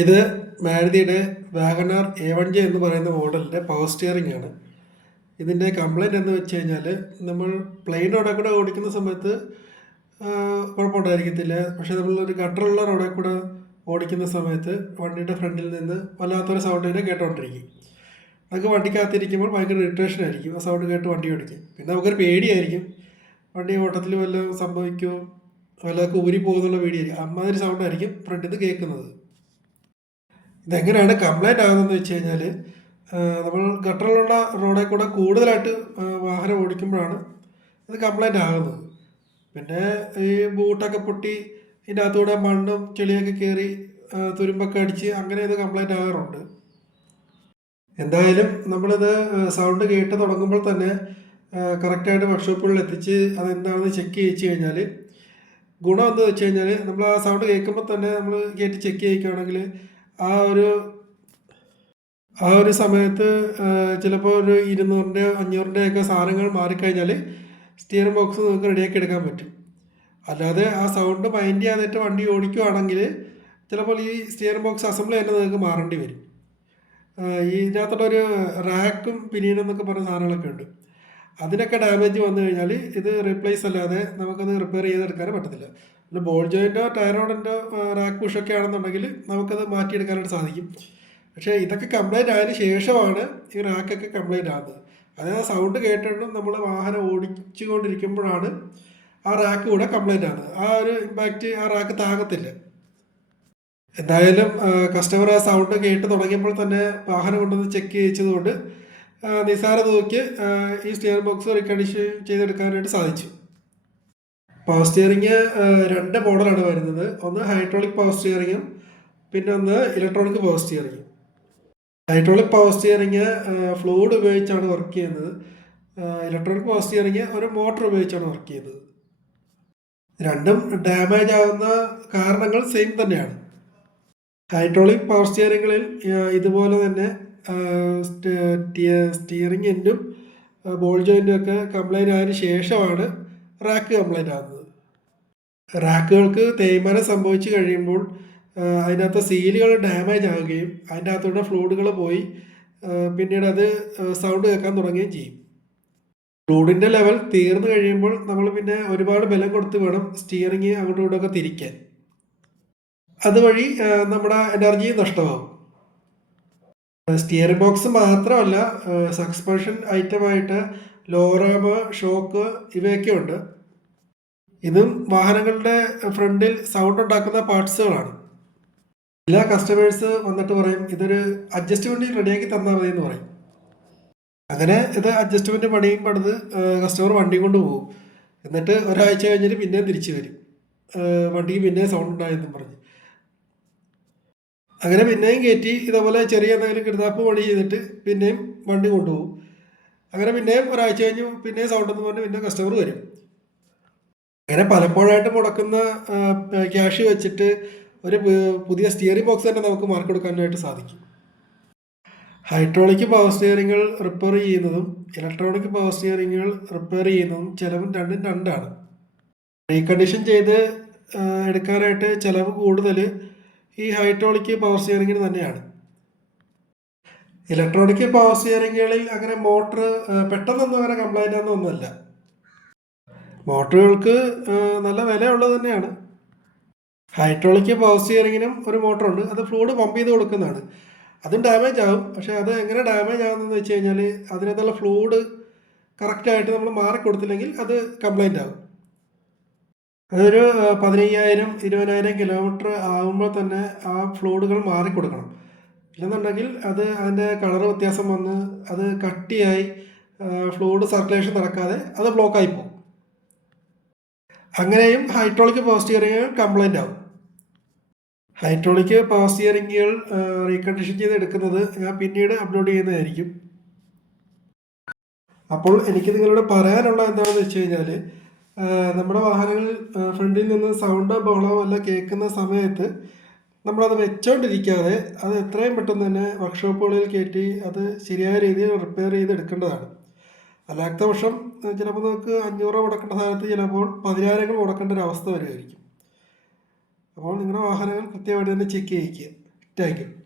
ഇത് മാരുതിയുടെ Wagon R A1J എന്ന് പറയുന്ന മോഡലിൻ്റെ പവർ സ്റ്റിയറിംഗ് ആണ്. ഇതിൻ്റെ കംപ്ലൈൻറ്റ് എന്ന് വെച്ച് കഴിഞ്ഞാൽ നമ്മൾ പ്ലെയിൻ റോഡിൽ കൂടെ ഓടിക്കുന്ന സമയത്ത് കുഴപ്പമുണ്ടായിരിക്കത്തില്ല. പക്ഷേ നമ്മളൊരു ഗട്ടറുള്ള റോഡിൽ കൂടെ ഓടിക്കുന്ന സമയത്ത് വണ്ടിയുടെ ഫ്രണ്ടിൽ നിന്ന് വല്ലാത്തൊരു സൗണ്ട് തന്നെ കേട്ടോണ്ടിരിക്കും. നമുക്ക് വണ്ടിക്കകത്തിരിക്കുമ്പോൾ ഭയങ്കര ഇറിറ്റേഷൻ ആയിരിക്കും. ആ സൗണ്ട് കേട്ട് വണ്ടി ഓടിക്കും. പിന്നെ നമുക്കൊരു പേടിയായിരിക്കും, വണ്ടി ഓട്ടത്തിൽ വല്ലതും സംഭവിക്കുമോ, വല്ലതൊക്കെ ഊരി പോകുന്നുള്ള പേടിയായിരിക്കും. അമ്മാതിരി സൗണ്ടായിരിക്കും ഫ്രണ്ടിൽ നിന്ന് കേൾക്കുന്നത്. ഇതെങ്ങനെയാണ് കംപ്ലൈൻ്റ് ആകുന്നതെന്ന് വെച്ച് കഴിഞ്ഞാൽ, നമ്മൾ ഗട്ടറിലുള്ള റോഡിൽ കൂടെ കൂടുതലായിട്ട് വാഹനം ഓടിക്കുമ്പോഴാണ് ഇത് കംപ്ലൈൻ്റ് ആകുന്നത്. പിന്നെ ഈ ബൂട്ടൊക്കെ പൊട്ടി ഇതിൻ്റെ അകത്തൂടെ മണ്ണും ചെളിയൊക്കെ കയറി തുരുമ്പൊക്കെ അടിച്ച് അങ്ങനെ ഇത് കംപ്ലൈൻ്റ് ആകാറുണ്ട്. എന്തായാലും നമ്മളിത് സൗണ്ട് കേട്ട് തുടങ്ങുമ്പോൾ തന്നെ കറക്റ്റായിട്ട് വർക്ക്ഷോപ്പുകളിൽ എത്തിച്ച് അതെന്താണെന്ന് ചെക്ക് ചെയ്യിച്ചു കഴിഞ്ഞാൽ ഗുണം എന്താ വെച്ച് കഴിഞ്ഞാൽ, നമ്മൾ ആ സൗണ്ട് കേൾക്കുമ്പോൾ തന്നെ നമ്മൾ കയറ്റി ചെക്ക് ചെയ്യിക്കുകയാണെങ്കിൽ ആ ഒരു സമയത്ത് ചിലപ്പോൾ ഒരു 200-ൻ്റെയോ 500-ൻ്റെയൊക്കെ സാധനങ്ങൾ മാറിക്കഴിഞ്ഞാൽ സ്റ്റിയറിംഗ് ബോക്സ് നമുക്ക് റെഡിയാക്കി എടുക്കാൻ പറ്റും. അല്ലാതെ ആ സൗണ്ട് മൈൻഡ് ചെയ്യാനായിട്ട് വണ്ടി ഓടിക്കുകയാണെങ്കിൽ ചിലപ്പോൾ ഈ സ്റ്റിയറിംഗ് ബോക്സ് അസംബ്ലി തന്നെ നിങ്ങൾക്ക് മാറേണ്ടി വരും. ഇതിനകത്തുള്ളൊരു റാക്കും പിനിയനും എന്നൊക്കെ പറഞ്ഞ സാധനങ്ങളൊക്കെ ഉണ്ട്. അതിനൊക്കെ ഡാമേജ് വന്നു കഴിഞ്ഞാൽ ഇത് റീപ്ലേസ് അല്ലാതെ നമുക്കത് റിപ്പയർ ചെയ്തെടുക്കാനും പറ്റത്തില്ല. പിന്നെ ബോൾ ജോയിൻ്റോ ടയറോഡിൻ്റോ റാക്ക് പുഷൊക്കെ ആണെന്നുണ്ടെങ്കിൽ നമുക്കത് മാറ്റിയെടുക്കാനായിട്ട് സാധിക്കും. പക്ഷേ ഇതൊക്കെ കംപ്ലൈൻ്റ് ആയതിനു ശേഷമാണ് ഈ റാക്കൊക്കെ കംപ്ലൈൻ്റ് ആകുന്നത്. അതായത് സൗണ്ട് കേട്ടിട്ടും നമ്മൾ വാഹനം ഓടിച്ചു കൊണ്ടിരിക്കുമ്പോഴാണ് ആ റാക്ക് കൂടെ കംപ്ലൈൻ്റ് ആകുന്നത്. ആ ഒരു ഇമ്പാക്റ്റ് ആ റാക്ക് താങ്ങത്തില്ല. എന്തായാലും കസ്റ്റമർ ആ സൗണ്ട് കേട്ട് തുടങ്ങിയപ്പോൾ തന്നെ വാഹനം കൊണ്ടുവന്ന് ചെക്ക് ചെയ്യിച്ചതുകൊണ്ട് നിസാര തുകയ്ക്ക് ഈ സ്റ്റിയറിംഗ് ബോക്സ് റീകണ്ടീഷൻ ചെയ്തെടുക്കാനായിട്ട് സാധിച്ചു. പവർ സ്റ്റിയറിംഗ് 2 മോഡലാണ് വരുന്നത്. ഒന്ന് ഹൈഡ്രോളിക് പവർ സ്റ്റിയറിംഗും പിന്നെ ഒന്ന് ഇലക്ട്രോണിക് പവർ സ്റ്റിയറിംഗും. ഹൈഡ്രോളിക് പവർ സ്റ്റിയറിംഗ് ഫ്ലൂയിഡ് ഉപയോഗിച്ചാണ് വർക്ക് ചെയ്യുന്നത്. ഇലക്ട്രോണിക് പവർ സ്റ്റിയറിംഗ് ഒരു മോട്ടർ ഉപയോഗിച്ചാണ് വർക്ക് ചെയ്യുന്നത്. രണ്ടും ഡാമേജ് ആകുന്ന കാരണങ്ങൾ സെയിം തന്നെയാണ്. ഹൈഡ്രോളിക് പവർ സ്റ്റിയറിംഗുകളിൽ ഇതുപോലെ തന്നെ സ്റ്റിയറിംഗ് എൻഡും ബോൾ ജോയിൻറ്റും ഒക്കെ കംപ്ലൈൻ്റ് ആയതിനു ശേഷമാണ് റാക്ക് കംപ്ലൈൻ്റ് ആകുന്നത്. റാക്കുകൾക്ക് തേയ്മാനം സംഭവിച്ചു കഴിയുമ്പോൾ അതിനകത്ത് സീലുകൾ ഡാമേജ് ആവുകയും അതിൻ്റെ അകത്തൂടെ ഫ്ലൂയിഡുകൾ പോയി പിന്നീട് അത് സൗണ്ട് കേൾക്കാൻ തുടങ്ങുകയും ചെയ്യും. ഫ്ലൂയിഡിൻ്റെ ലെവൽ തീർന്നു കഴിയുമ്പോൾ നമ്മൾ പിന്നെ ഒരുപാട് ബലം കൊടുത്ത് വേണം സ്റ്റിയറിംഗ് അങ്ങോട്ടും ഇങ്ങോട്ടൊക്കെ തിരിക്കാൻ. അതുവഴി നമ്മുടെ എനർജി നഷ്ടമാകും. സ്റ്റിയറിംഗ് ബോക്സ് മാത്രമല്ല, സസ്പെൻഷൻ ഐറ്റമായിട്ട് ലോറാം, ഷോക്ക് ഇവയൊക്കെ ഉണ്ട്. ഇതും വാഹനങ്ങളുടെ ഫ്രണ്ടിൽ സൗണ്ട് ഉണ്ടാക്കുന്ന പാർട്സുകളാണ്. എല്ലാ കസ്റ്റമേഴ്സ് വന്നിട്ട് പറയും ഇതൊരു അഡ്ജസ്റ്റ്മെൻറ്റ് റെഡിയാക്കി തന്നാൽ മതി എന്ന് പറയും. അങ്ങനെ ഇത് അഡ്ജസ്റ്റ്മെൻറ്റ് പണിയും പണിത് കസ്റ്റമർ വണ്ടി കൊണ്ട് പോകും. എന്നിട്ട് ഒരാഴ്ച കഴിഞ്ഞിട്ട് പിന്നെയും തിരിച്ചു വരും, വണ്ടിക്ക് പിന്നെയും സൗണ്ട് ഉണ്ടായെന്നും പറഞ്ഞ്. അങ്ങനെ പിന്നെയും കയറ്റി ഇതേപോലെ ചെറിയ എന്തെങ്കിലും കിടതാപ്പ് പണി ചെയ്തിട്ട് പിന്നെയും വണ്ടി കൊണ്ടുപോകും. അങ്ങനെ പിന്നെയും ഒരാഴ്ച കഴിഞ്ഞ് പിന്നെയും സൗണ്ട് എന്ന് പറഞ്ഞ് പിന്നെ കസ്റ്റമർ വരും. അങ്ങനെ പലപ്പോഴായിട്ട് മുടക്കുന്ന ക്യാഷ് വെച്ചിട്ട് ഒരു പുതിയ സ്റ്റിയറിംഗ് ബോക്സ് തന്നെ നമുക്ക് മാർക്ക് കൊടുക്കാനായിട്ട് സാധിക്കും. ഹൈഡ്രോളിക് പവർ സ്റ്റിയറിങ്ങുകൾ റിപ്പയർ ചെയ്യുന്നതും ഇലക്ട്രോണിക് പവർ സ്റ്റിയറിങ്ങുകൾ റിപ്പയർ ചെയ്യുന്നതും ചിലവും രണ്ടാണ്. റീകണ്ടീഷൻ ചെയ്ത് എടുക്കാനായിട്ട് ചിലവ് കൂടുതൽ ഈ ഹൈഡ്രോളിക് പവർ സ്റ്റിയറിങ്ങിന് തന്നെയാണ്. ഇലക്ട്രോണിക് പവർ സ്റ്റിയറിങ്ങുകളിൽ അങ്ങനെ മോട്ടർ പെട്ടെന്നൊന്നും അങ്ങനെ കംപ്ലൈൻ്റ് ഒന്നുമല്ല. മോട്ടറുകൾക്ക് നല്ല വിലയുള്ളത് തന്നെയാണ്. ഹൈഡ്രോളിക് പവർ സ്റ്റിയറിങ്ങിനും ഒരു മോട്ടറുണ്ട്, അത് ഫ്ലൂയിഡ് പമ്പ് ചെയ്ത് കൊടുക്കുന്നതാണ്. അതും ഡാമേജ് ആകും. പക്ഷേ അത് എങ്ങനെ ഡാമേജ് ആകുന്നതെന്ന് വെച്ച് കഴിഞ്ഞാൽ അതിനകത്തുള്ള ഫ്ലൂയിഡ് കറക്റ്റായിട്ട് നമ്മൾ മാറിക്കൊടുത്തില്ലെങ്കിൽ അത് കംപ്ലൈൻ്റ് ആകും. അതൊരു 15,000-20,000 കിലോമീറ്റർ ആകുമ്പോൾ തന്നെ ആ ഫ്ലൂയിഡുകൾ മാറിക്കൊടുക്കണം. ഇല്ലെന്നുണ്ടെങ്കിൽ അത് അതിൻ്റെ കളർ വ്യത്യാസം വന്ന് അത് കട്ടിയായി ഫ്ലൂയിഡ് സർക്കുലേഷൻ നടക്കാതെ അത് ബ്ലോക്കായി പോകും. അങ്ങനെയും ഹൈഡ്രോളിക് പവർ സ്റ്റിയറിങ്ങുകൾ കംപ്ലൈൻ്റ് ആവും. ഹൈഡ്രോളിക് പവർ സ്റ്റിയറിങ്ങുകൾ റീകണ്ടീഷൻ ചെയ്ത് എടുക്കുന്നത് ഞാൻ പിന്നീട് അപ്ലോഡ് ചെയ്യുന്നതായിരിക്കും. അപ്പോൾ എനിക്ക് നിങ്ങളോട് പറയാനുള്ള എന്താണെന്ന് വെച്ച് കഴിഞ്ഞാൽ, നമ്മുടെ വാഹനങ്ങളിൽ ഫ്രണ്ടിൽ നിന്ന് സൗണ്ടോ ബഹളമോ എല്ലാം കേൾക്കുന്ന സമയത്ത് നമ്മളത് വെച്ചോണ്ടിരിക്കാതെ അത് എത്രയും പെട്ടെന്ന് തന്നെ വർക്ക്ഷോപ്പുകളിൽ കയറ്റി അത് ശരിയായ രീതിയിൽ റിപ്പയർ ചെയ്ത് എടുക്കേണ്ടതാണ്. അല്ലാത്ത പക്ഷം ചിലപ്പോൾ നമുക്ക് 500 മുടക്കേണ്ട സ്ഥാനത്ത് ചിലപ്പോൾ 10,000 മുടക്കേണ്ട ഒരു അവസ്ഥ വരുമായിരിക്കും. അപ്പോൾ നിങ്ങളുടെ വാഹനങ്ങൾ കൃത്യമായിട്ട് തന്നെ ചെക്ക് ചെയ്യിക്കുക. Thank you.